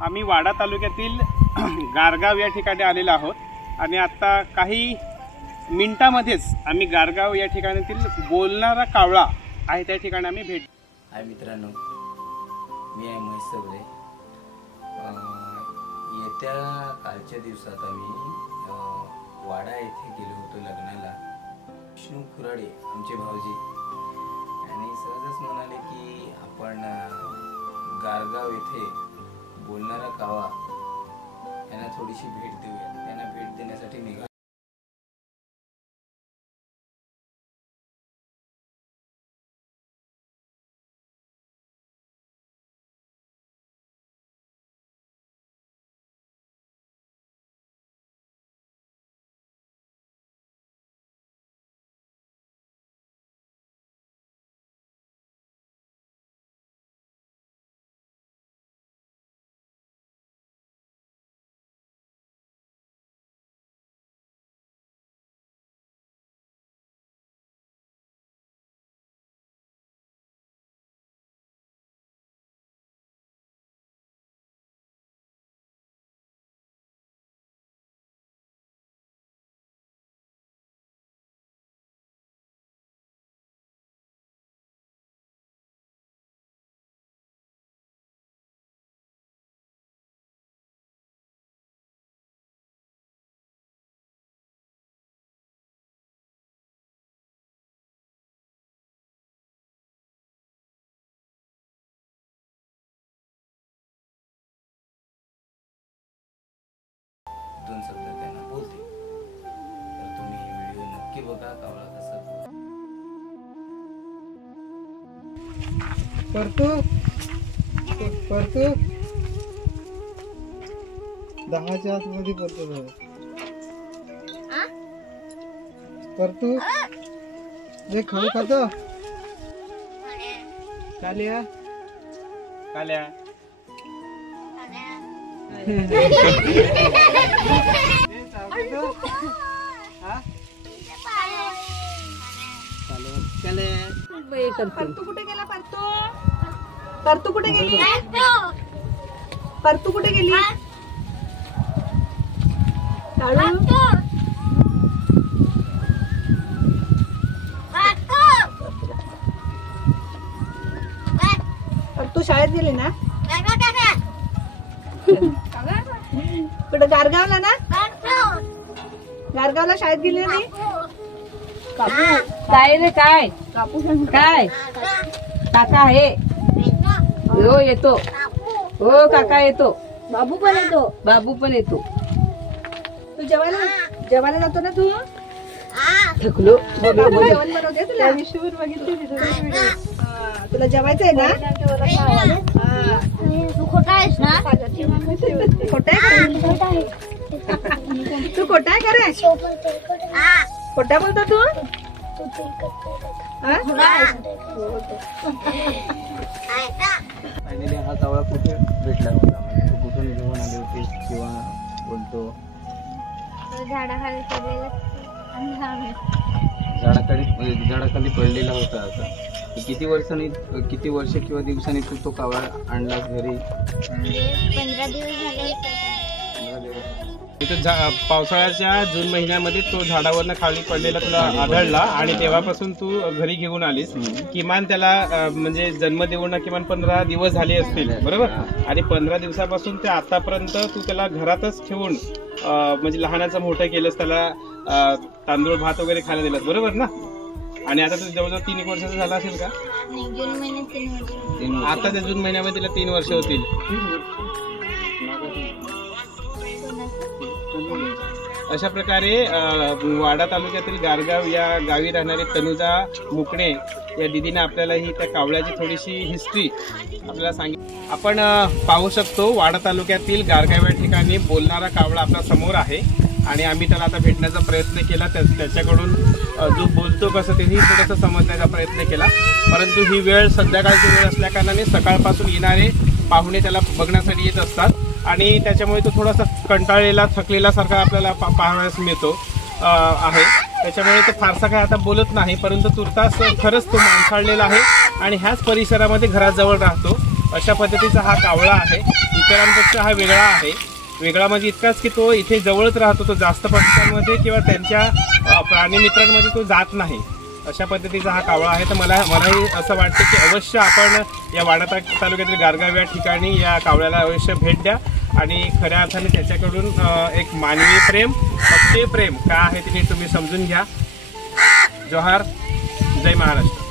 आम्ही वाडा तालुक्यातील गारगाव या ठिकाणी आलेलो आहोत आणि आता काही मिनिटांमध्येच आम्ही गारगाव या ठिकाणातील बोलणारा कावळा आहे त्या ठिकाणी आम्ही भेट. हाय मित्रांनो, मी आहे महेश चौरे. येत्या कालच्या दिवसात आम्ही वाडा येथे गेलो होतो लग्नाला. विष्णू खुराडे आमचे भाऊजी आणि सहजच म्हणाले की आपण गारगाव येथे बोलणारा कावळा यांना थोडीशी भेट देऊया. त्यांना भेट देण्यासाठी निघालो. दोन शब्द त्यांना बोलते. तर तुम्ही ही व्हिडिओ नक्की बघा. कावळा कसा परतू 10च्या आतमध्ये परतू परतू जे खाऊ खातो काल्या काल्या परतू कुठे गेला? परतू कुठे गेली? परतू कुठे गेली? परतू शाळेत गेली ना? कुठे गारगावला ना? गारगावला शाळेत गेली ना? काय रे काय काय काका आहे? हो येतो. हो काका येतो. बाबू पण येतो. तू जेवायला जातो ना तू? थकलो. बाबू जेवण बनवते तुला. तुला जेवायचं आहे ना? तू खोटा आहेस ना? खोटा आहे? तू खोटा आहे का रे? खोटा बोलतो तू? फायनली हा कावळा कुठे भेटला होता? म्हणजे तू कुठून घेऊन आली होती किंवा बोलतो? झाडाखाली पडलेला झाडाखाली पडलेला होता. असा किती वर्ष किंवा दिवसांनी तू तो कावळा आणलास घरी? म्हणजे 15 दिवस झाले. इथं पावसाळ्याच्या जून महिन्यामध्ये तो झाडावरनं खाली पडलेला तुला आढळला आणि तेव्हापासून तू घरी घेऊन आलीस. किमान त्याला म्हणजे जन्म देऊन किमान 15 दिवस झाले असतील, बरोबर? आणि 15 दिवसापासून ते आतापर्यंत तू त्याला घरातच ठेवून म्हणजे लहानाचं मोठं केलंस, त्याला तांदूळ भात वगैरे खायला दिलास, बरोबर ना? आणि आता तू जवळजवळ 3 वर्षाचा झाला असेल का? जून महिन्यात 3 वर्ष. आता त्या जून महिन्यामध्ये तिला 3 वर्ष होतील. अशा प्रकारे वाडा तालुक्यातील गारगाव या गावी राहणारे तनुजा मुकणे या दिदीने आपल्याला ही त्या कावळ्याची थोडीशी हिस्ट्री आपल्याला सांगितली. आपण पाहू शकतो वाडा तालुक्यातील गारगाव या ठिकाणी बोलणारा कावळा आपल्या समोर आहे आणि आम्ही त्याला आता भेटण्याचा प्रयत्न केला. त्याच्याकडून जो बोलतो कसं तेही थोडंसं समजण्याचा प्रयत्न केला. परंतु ही वेळ संध्याकाळची वेळ असल्या कारणाने सकाळपासून येणारे पाहुणे त्याला बघण्यासाठी येत असतात आणि त्याच्यामुळे तो थोडासा कंटाळलेला थकलेला सारखा आपल्याला पाहावयास मिळतो आहे. त्याच्यामुळे तो फारसा काय आता बोलत नाही, परंतु तुर्तास खरंच तो माणसाळलेला आहे आणि ह्याच परिसरामध्ये घराजवळ राहतो. अशा पद्धतीचा हा कावळा आहे. इतरांपेक्षा हा वेगळा आहे. वेगळा म्हणजे इतकाच की तो इथे जवळच राहतो. तो जास्त पक्ष्यांमध्ये किंवा त्यांच्या प्राणी मित्रांमध्ये तो जात नाही. अशा पद्धतीचा हा कावळा आहे. तर मलाही असं वाटतं की अवश्य आपण या वाडा तालुक्यातील गारगाव या ठिकाणी या कावळ्याला अवश्य भेट द्या आणि खऱ्या अर्थाने त्याच्याकडून एक मानवी प्रेम, पक्षी प्रेम काय आहे ते तुम्ही समजून घ्या. जोहार, जय महाराष्ट्र.